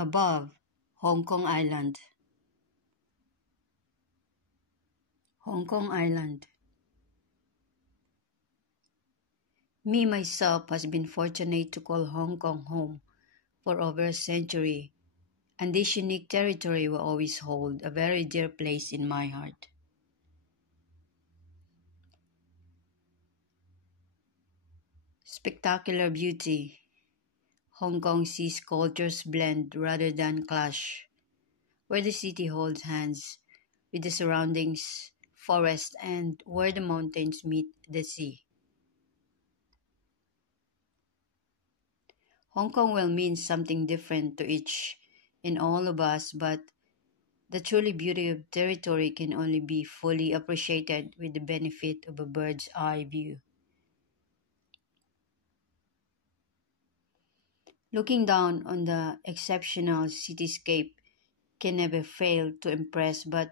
Above, Hong Kong Island. Hong Kong Island. Me, myself, has been fortunate to call Hong Kong home for over a century, and this unique territory will always hold a very dear place in my heart. Spectacular beauty. Hong Kong sees cultures blend rather than clash, where the city holds hands with the surroundings, forest, and where the mountains meet the sea. Hong Kong will mean something different to each and all of us, but the truly beauty of territory can only be fully appreciated with the benefit of a bird's eye view. Looking down on the exceptional cityscape can never fail to impress, but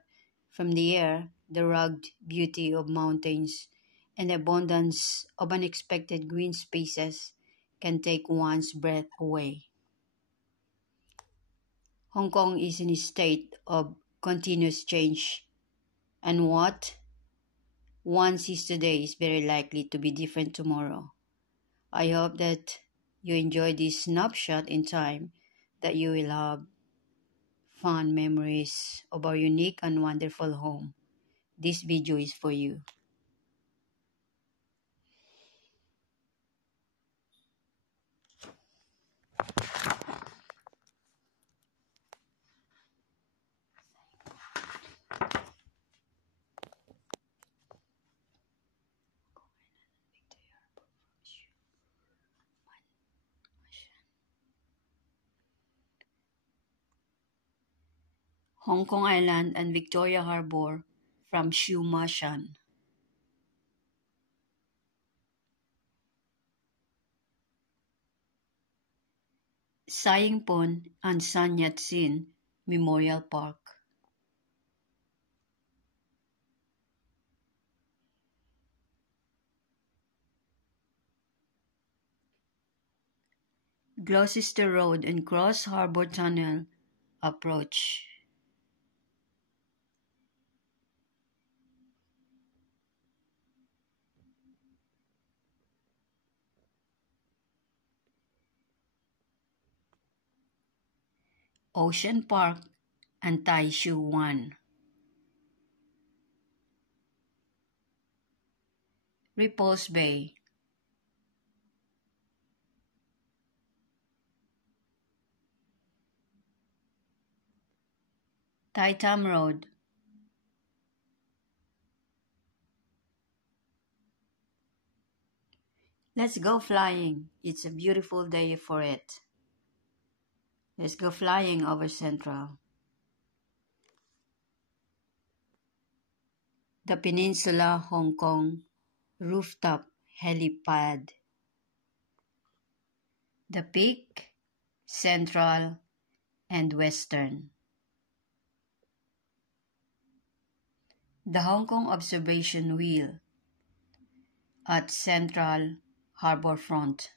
from the air, the rugged beauty of mountains and the abundance of unexpected green spaces can take one's breath away. Hong Kong is in a state of continuous change, and what one sees today is very likely to be different tomorrow. I hope that you enjoy this snapshot in time, that you will have fond memories of our unique and wonderful home. This video is for you. Hong Kong Island and Victoria Harbour from Siu Ma Shan. Sai Ying Pun and Sun Yat-sen Memorial Park. Gloucester Road and Cross Harbour Tunnel approach. Ocean Park and Tai Shu Wan. Repulse Bay. Tai Tam Road. Let's go flying. It's a beautiful day for it. Let's go flying over Central. The Peninsula Hong Kong Rooftop Helipad. The Peak, Central, and Western. The Hong Kong Observation Wheel at Central Harbourfront.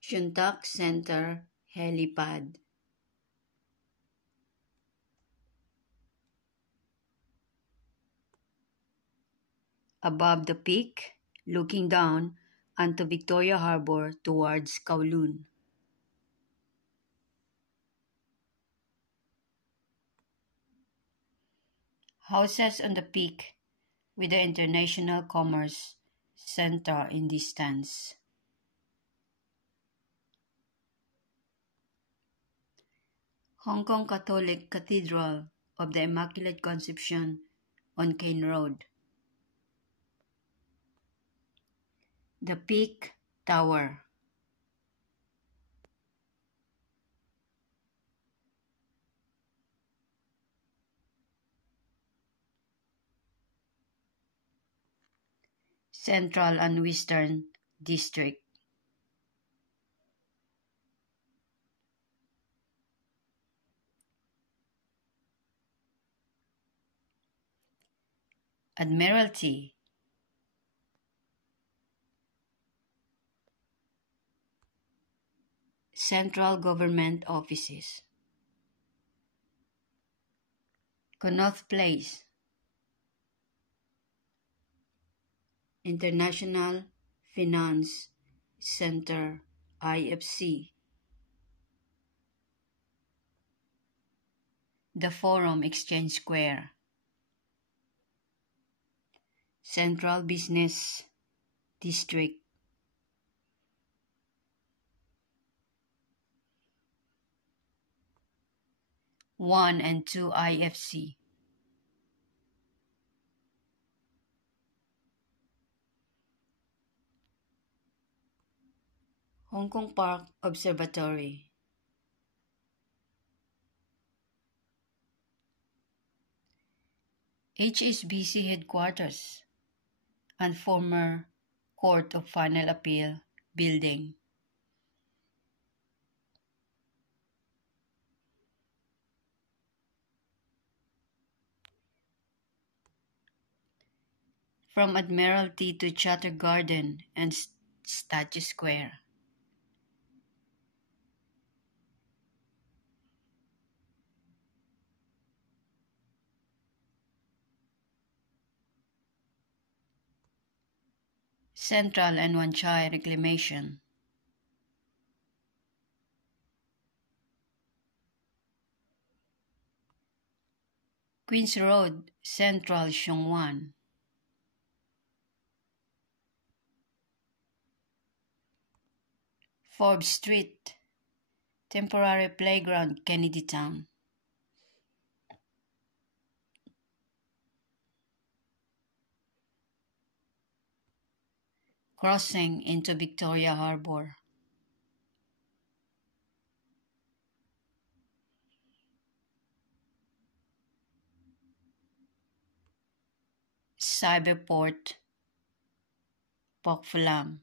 Shun Tak Center Helipad. Above the peak, looking down onto Victoria Harbour towards Kowloon. Houses on the peak with the International Commerce Center in distance. Hong Kong Catholic Cathedral of the Immaculate Conception on Kane Road. The Peak Tower. Central and Western District. Admiralty. Central Government Offices. Connaught Place. International Finance Center, IFC. The Forum Exchange Square. Central Business District. One and Two IFC. Hong Kong Park Observatory. HSBC Headquarters and former Court of Final Appeal building. From Admiralty to Chater Garden and Statue Square. Central and Wan Chai Reclamation. Queen's Road, Central, Sheung Wan. Forbes Street, Temporary Playground, Kennedy Town. Crossing into Victoria Harbour. Cyberport, Pok Fulam.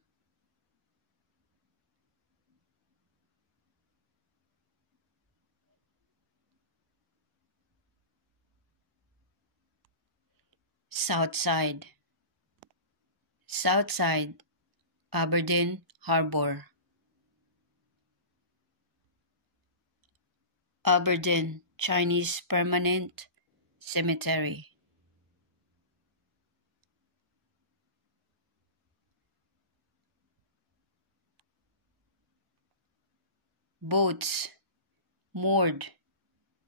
Southside. Southside, Aberdeen Harbour. Aberdeen Chinese Permanent Cemetery. Boats moored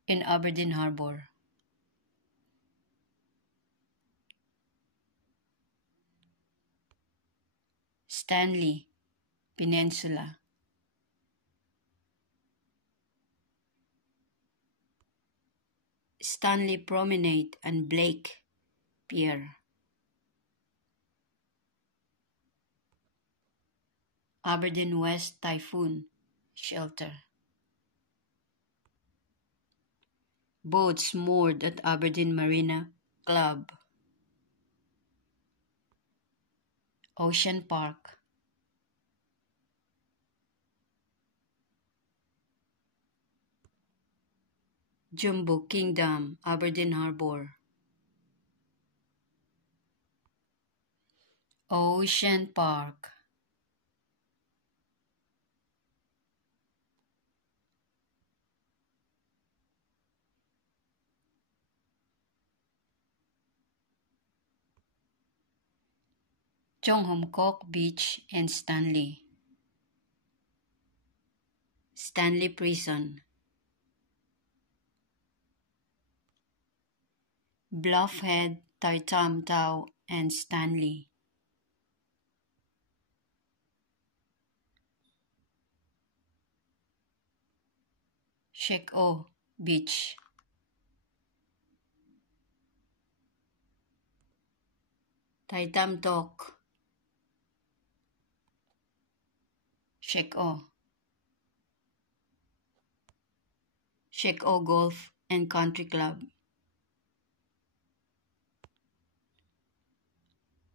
in Aberdeen Harbour. Stanley Peninsula. Stanley Promenade and Blake Pier. Aberdeen West Typhoon Shelter. Boats moored at Aberdeen Marina Club. Ocean Park. Jumbo Kingdom, Aberdeen Harbour. Ocean Park. Chong Hom Kok Beach and Stanley. Stanley Prison. Bluffhead, Tai Tam Tao and Stanley. Shek O Beach. Tai Tam Tok. Shek O. Shek O Golf and Country Club.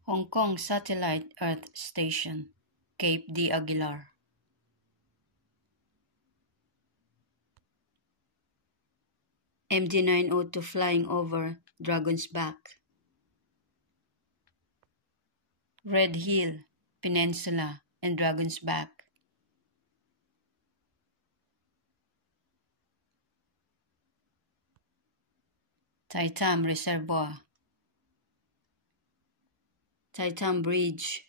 Hong Kong Satellite Earth Station, Cape D. Aguilar. MD-902 flying over Dragon's Back. Red Hill Peninsula and Dragon's Back. Taitam Reservoir, Taitam Bridge,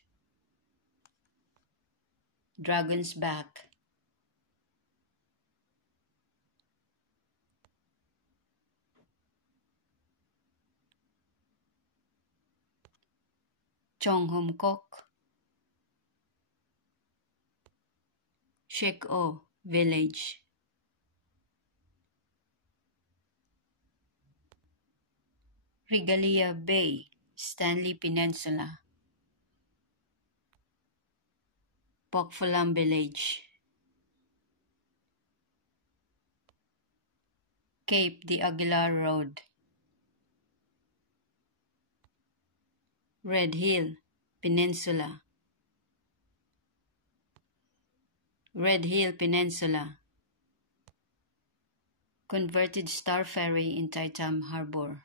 Dragon's Back, Chong Hom Kok, Shek O Village, Regalia Bay, Stanley Peninsula, Pokfulam Village, Cape de Aguilar Road, Red Hill Peninsula, Red Hill Peninsula, converted Star Ferry in Taitam Harbor,